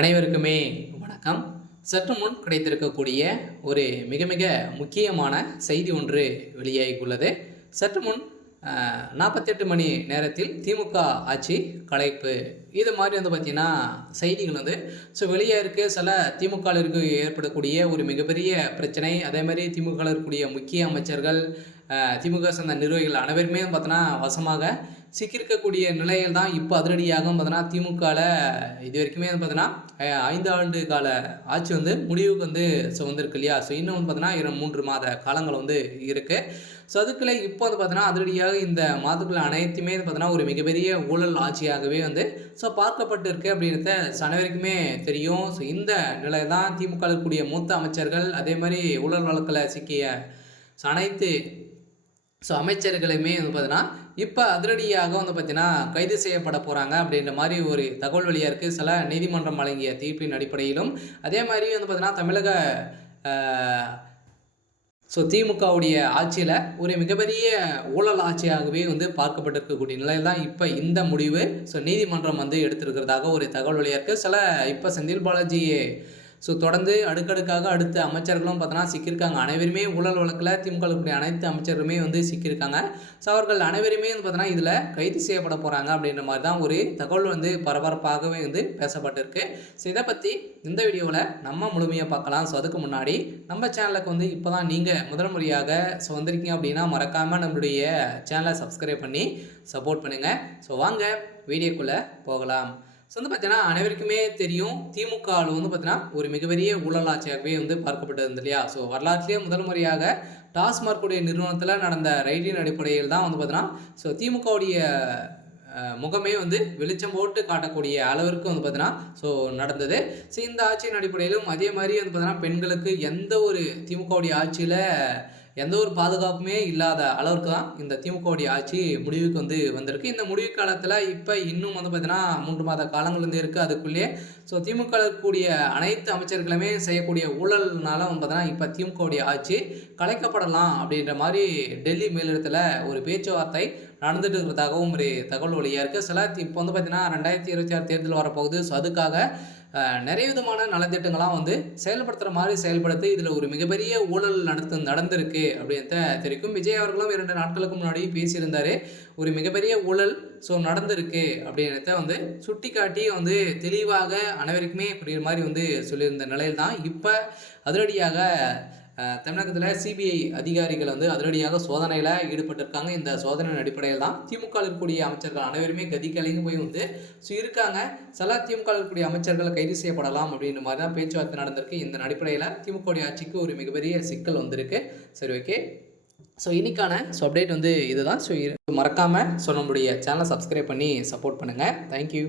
அனைவருக்குமே வணக்கம். சற்று முன் கிடைத்திருக்கக்கூடிய ஒரு மிக மிக முக்கியமான செய்தி ஒன்று வெளியாகியுள்ளது. சற்று முன் 48 மணி நேரத்தில் திமுக ஆட்சி கலைப்பு, இது மாதிரி பார்த்தீங்கன்னா செய்திகள் வெளியாக சில திமுகவிற்கு ஏற்படக்கூடிய ஒரு மிகப்பெரிய பிரச்சனை. அதே மாதிரி திமுகவில் இருக்கக்கூடிய முக்கிய அமைச்சர்கள், திமுக சார்ந்த நிர்வாகிகள் அனைவருமே பார்த்தோன்னா வசமாக சிக்கியிருக்கக்கூடிய நிலையில் தான் இப்போ அதிரடியாக பார்த்தோன்னா திமுகவில் இது வரைக்குமே பார்த்தோன்னா 5 ஆண்டு கால ஆட்சி முடிவுக்கு வந்திருக்கு இல்லையா. இன்னும் பார்த்தோன்னா 3 மாத காலங்கள் இருக்குது. அதுக்குள்ளே இப்போ பார்த்தோன்னா அதிரடியாக இந்த மாதங்கள் அனைத்துமே பார்த்தோன்னா ஒரு மிகப்பெரிய ஊழல் ஆட்சியாகவே பார்க்கப்பட்டு இருக்கு அப்படின்றத அனைவருக்குமே தெரியும். இந்த நிலை தான் திமுக இருக்கக்கூடிய மூத்த அமைச்சர்கள், அதே மாதிரி ஊழல் வழக்கில் சிக்கிய அனைத்து அமைச்சர்களுமே பார்த்தீங்கன்னா இப்போ அதிரடியாக பார்த்தீங்கன்னா கைது செய்யப்பட போகிறாங்க அப்படின்ற மாதிரி ஒரு தகவல் வெளியாக இருக்குது. சில நீதிமன்றம் வழங்கிய தீர்ப்பின் அடிப்படையிலும் அதே மாதிரி பார்த்தீங்கன்னா தமிழக திமுகவுடைய ஆட்சியில் ஒரு மிகப்பெரிய ஊழல் ஆட்சியாகவே பார்க்கப்பட்டிருக்கக்கூடிய நிலையில் தான் இப்போ இந்த முடிவு நீதிமன்றம் எடுத்திருக்கிறதாக ஒரு தகவல் வெளியாக இருக்குது. சில இப்போ செந்தில் பாலாஜியை தொடர்ந்து அடுக்கடுக்காக அடுத்த அமைச்சர்களும் பார்த்தோன்னா சிக்கியிருக்காங்க. அனைவருமே ஊழல் வழக்கில் திமுக இருக்கக்கூடிய அனைத்து அமைச்சர்களுமே சிக்கியிருக்காங்க. அவர்கள் அனைவருமே பார்த்தோன்னா இதில் கைது செய்யப்பட போகிறாங்க அப்படின்ற மாதிரி தான் ஒரு தகவல் பரபரப்பாகவே பேசப்பட்டிருக்கு. இதை பற்றி இந்த வீடியோவில் நம்ம முழுமையாக பார்க்கலாம். அதுக்கு முன்னாடி நம்ம சேனலுக்கு இப்போ தான் நீங்கள் முதல் முறையாக வந்திருக்கீங்க அப்படின்னா மறக்காமல் நம்மளுடைய சேனலை சப்ஸ்கிரைப் பண்ணி சப்போர்ட் பண்ணுங்கள். வாங்க வீடியோக்குள்ளே போகலாம். பார்த்தீங்கன்னா அனைவருக்குமே தெரியும், திமுகவில் பார்த்தீங்கன்னா ஒரு மிகப்பெரிய ஊழல் ஆட்சியாகவே பார்க்கப்பட்டது இல்லையா. வரலாற்றிலேயே முதல் முறையாக டாஸ்மார்க்குடைய நிறுவனத்தில் நடந்த ரைடின் அடிப்படையில் தான் பார்த்தீங்கன்னா திமுகவுடைய முகமே வெளிச்சம் போட்டு காட்டக்கூடிய அளவிற்கு பார்த்தீங்கன்னா நடந்தது. இந்த ஆட்சியின் அடிப்படையிலும் அதே மாதிரி பார்த்தீங்கன்னா பெண்களுக்கு எந்த ஒரு திமுகவுடைய ஆட்சியில் எந்த ஒரு பாதுகாப்புமே இல்லாத அளவுக்கு தான் இந்த திமுகவுடைய ஆட்சி முடிவுக்கு வந்திருக்கு. இந்த முடிவு காலத்தில் இப்போ இன்னும் பார்த்தீங்கன்னா 3 மாத காலங்கள் இருக்குது. அதுக்குள்ளேயே திமுக இருக்கக்கூடிய அனைத்து அமைச்சர்களுமே செய்யக்கூடிய ஊழல்னால பார்த்தீங்கன்னா இப்போ திமுகவுடைய ஆட்சி கலைக்கப்படலாம் அப்படின்ற மாதிரி டெல்லி மேலிடத்தில் ஒரு பேச்சுவார்த்தை நடந்துட்டு இருக்கிறதாகவும் ஒரு தகவல் வழியாக இருக்குது. சில இப்போ பார்த்தீங்கன்னா 2026 தேர்தல் வரப்போகுது. அதுக்காக நிறைய விதமான நலத்திட்டங்களாம் செயல்படுத்துகிற மாதிரி செயல்படுத்தி இதில் ஒரு மிகப்பெரிய ஊழல் நடந்திருக்கு அப்படின்றத தெரிவிக்கும். விஜய் அவர்களும் 2 நாட்களுக்கு முன்னாடி பேசியிருந்தார். ஒரு மிகப்பெரிய ஊழல் நடந்திருக்கு அப்படின்றத சுட்டி காட்டி தெளிவாக அனைவருக்குமே புரியுற மாதிரி சொல்லியிருந்த நிலையில் தான் இப்போ அதிரடியாக தமிழகத்தில் சிபிஐ அதிகாரிகள் அதிரடியாக சோதனையில் ஈடுபட்டிருக்காங்க. இந்த சோதனையின் அடிப்படையில் தான் திமுக இருக்கக்கூடிய அமைச்சர்கள் அனைவருமே கதி கலைந்து போய் இருக்காங்க. சில திமுக இருக்கக்கூடிய அமைச்சர்கள் கைது செய்யப்படலாம் அப்படின்ற மாதிரி தான் பேச்சுவார்த்தை நடந்திருக்கு. இந்த அடிப்படையில் திமுக ஆட்சிக்கு ஒரு மிகப்பெரிய சிக்கல் வந்திருக்கு. சரி, ஓகே. இன்னைக்கான அப்டேட் இதுதான். மறக்காமல் நம்மளுடைய சேனலை சப்ஸ்கிரைப் பண்ணி சப்போர்ட் பண்ணுங்கள். தேங்க்யூ.